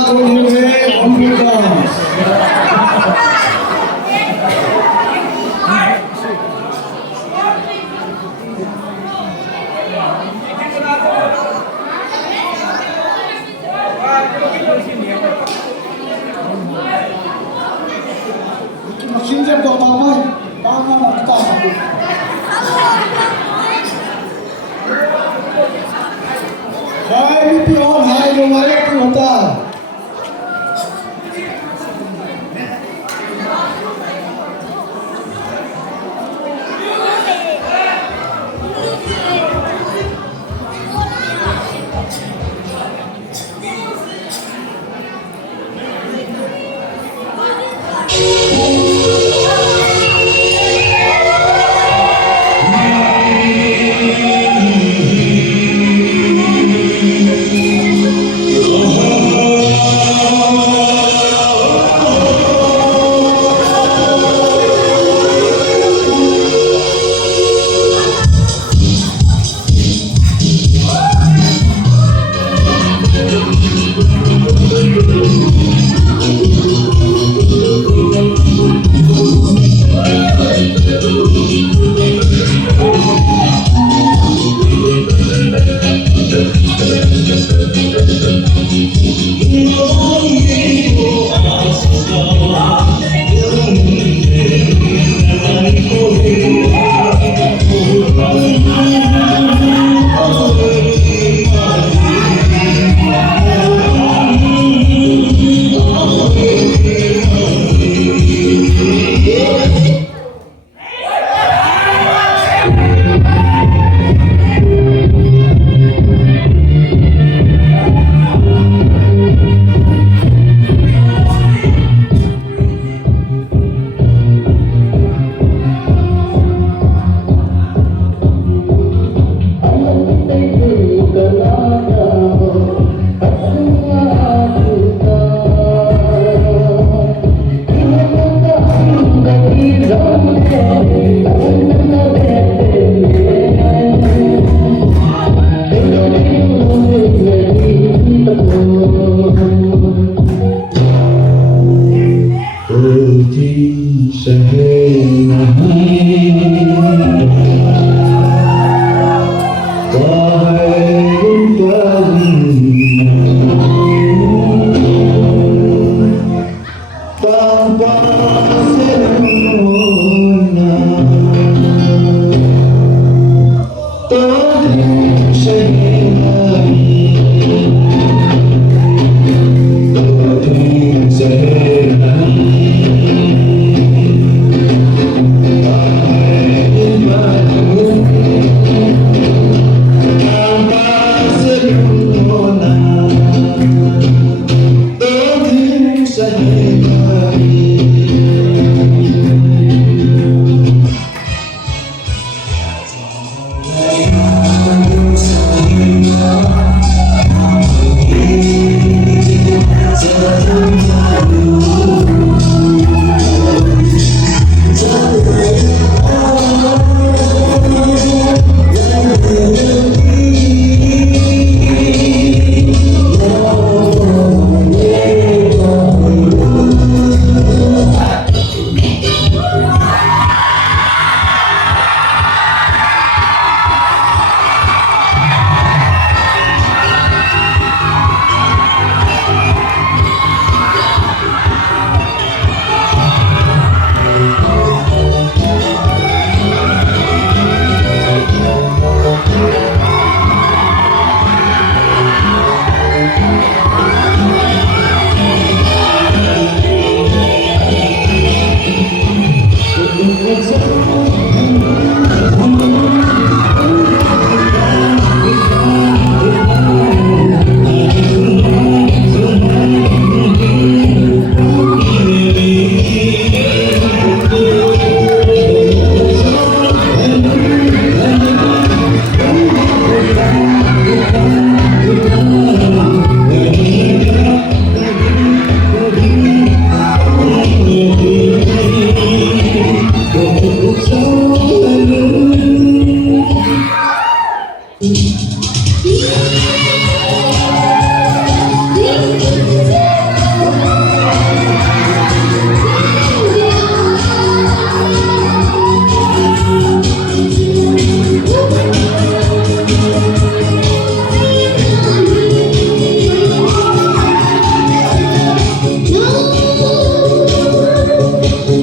Kunjungi komputer. Mesin pertama tangan kita satu. Hai pion, hai nomor itu hotel.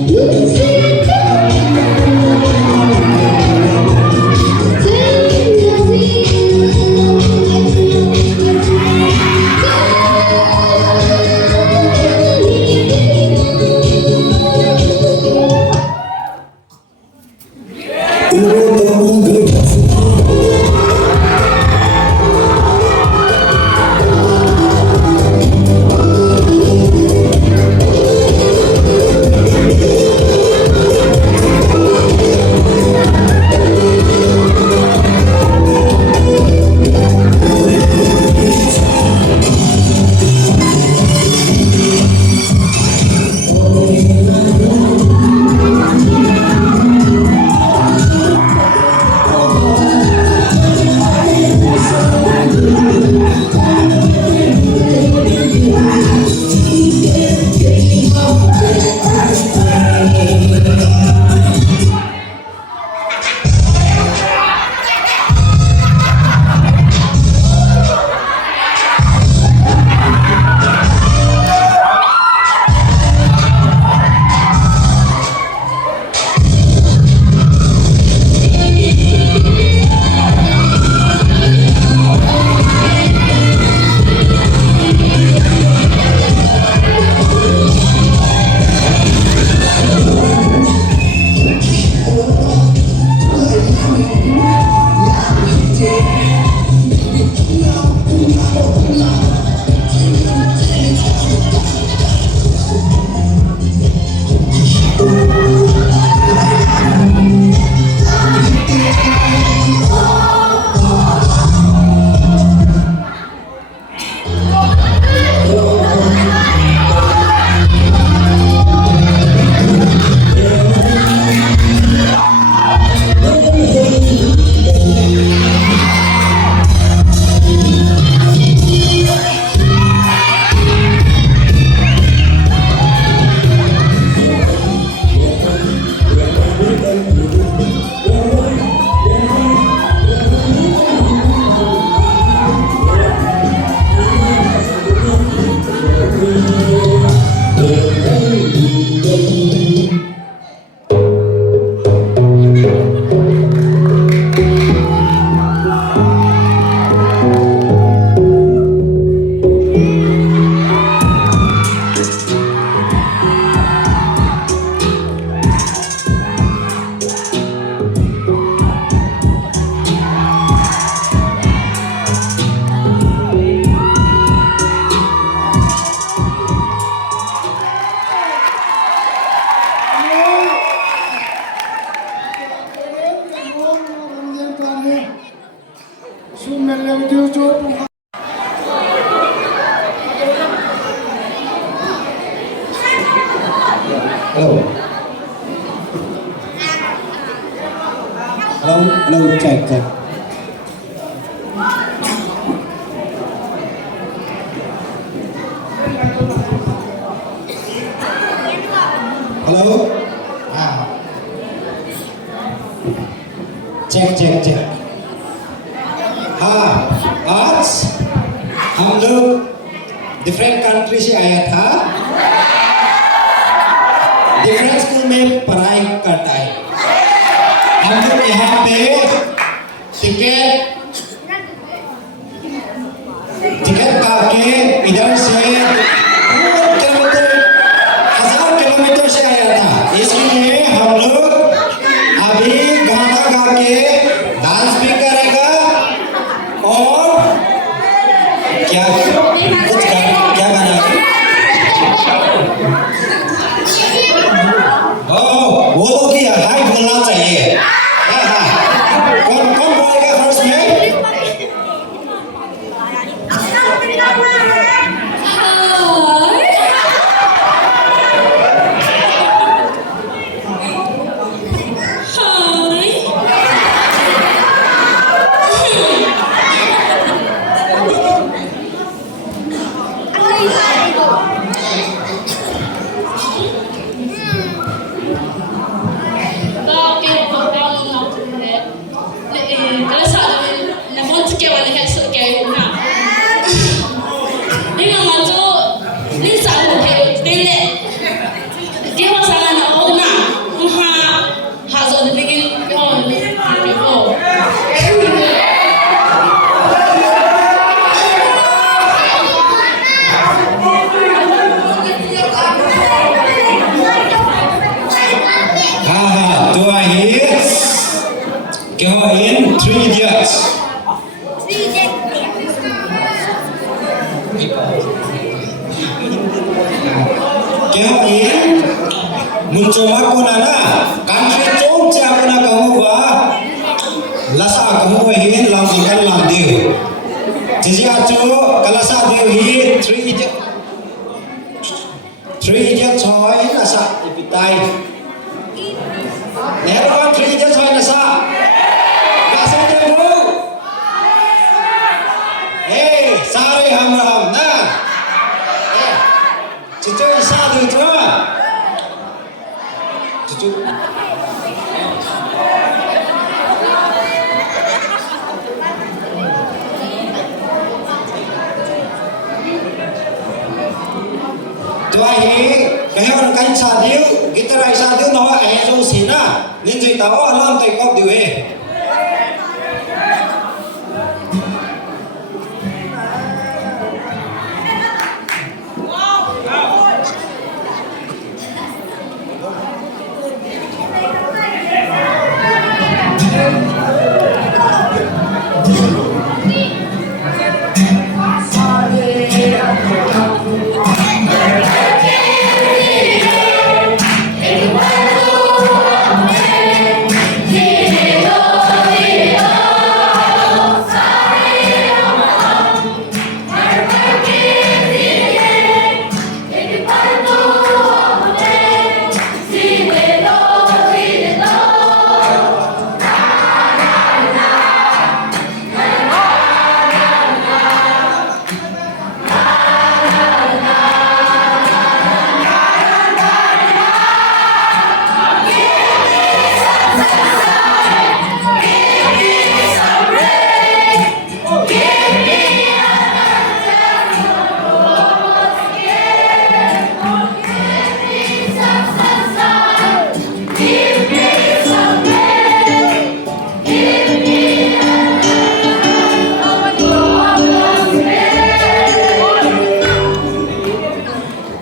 Hello. Hello, check. Hello. Check. आज हम लोग different country से आया था, different school में पढ़ाई करता है। हम लोग यहाँ पे टिकट काटे इधर से 1000 किलोमीटर से आया था। इसलिए हम लोग अभी गाना गा के डांस भी करेगा और क्या गाना? वो लोग की हाइट बोलना चाहिए। कौन बोलेगा फर्स्ट में? Muncoma ko na na. Country chong siya ko na kamu ba? Lasa kamu hin lang ikan lang diyo. Jadi acu kalasa diyo hi 3 jet choy lasa ipitai. Neron 3 jet choy lasa. Lasa diyo mo. Sari ham na. Cucu isa diyo tu. Cucu. Tuai kaya orang kain sadiu, kita rai sadiu nawa ayah jauh sina, ninjai tahu alam tekok diwe.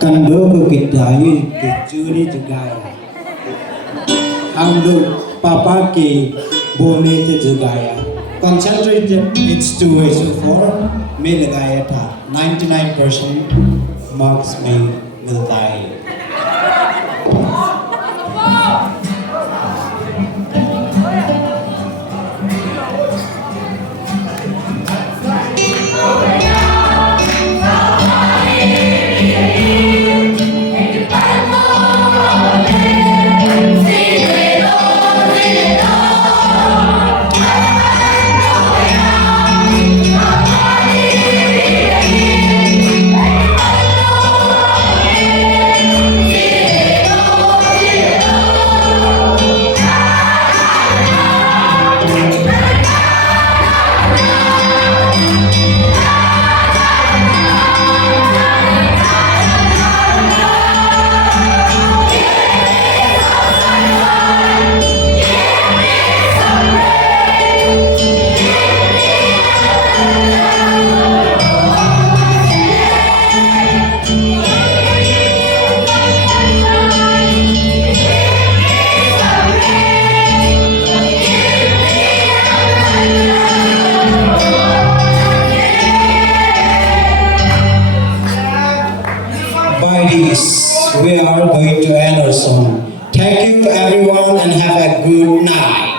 Kando ko kidayi ke juri jugaya. हम लोग पापा के बोलने से जगाया concentrated it's 2 ways to 4 में लगाया था 99% marks में मिलता है We are going to end our song. Thank you everyone and have a good night.